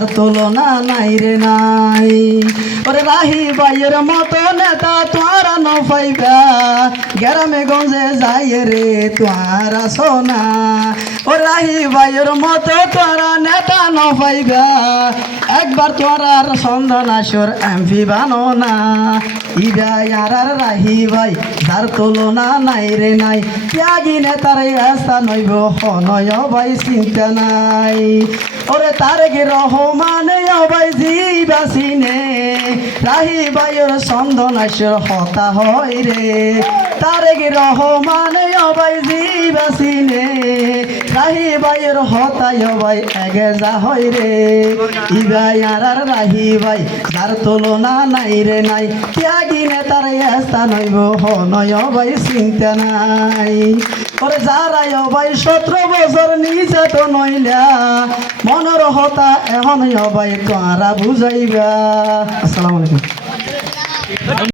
যার তুলনা নাই রে নাই। ওরে রাহি ভাইয়ের মতো নেতা তোরা ন পাইবা, গ্রামে গঞ্জে যাই রে তোরা সোনা। ও রাহি ভাইয়ের মতো তোরা নেতা ন পাইবা, একবার তোরার সন্ধান আসর এমপি বানো না। ইরা আর রাহি ভাই যার তুলনা নাই রে নাই, ত্যাগী নেতার আস্থা নইব নয় ভাই চিন্তা নাই। ওরে তারেক রহমানে ভাই জিবাসিনে, রাহি ভাইয়ের সন্ধান আসর হতা হয় রে। তারেক রহমানে ভাই জিবাসিনে, রাহি ভাইয়ের হতায় ভাই এগে যা হয় রে। ইবাই আর রাহি ভাই যার তুলনা নাই রে নাই, ত্যাগী নেতার আস্থা নইব নয় ভাই চিন্তা নাই। ওরে যারাই ভাই 17 বছর নিচে তো নইলা, মনের হতা এখন ভাই তোরা বুঝাইবা। আসসালামু আলাইকুম।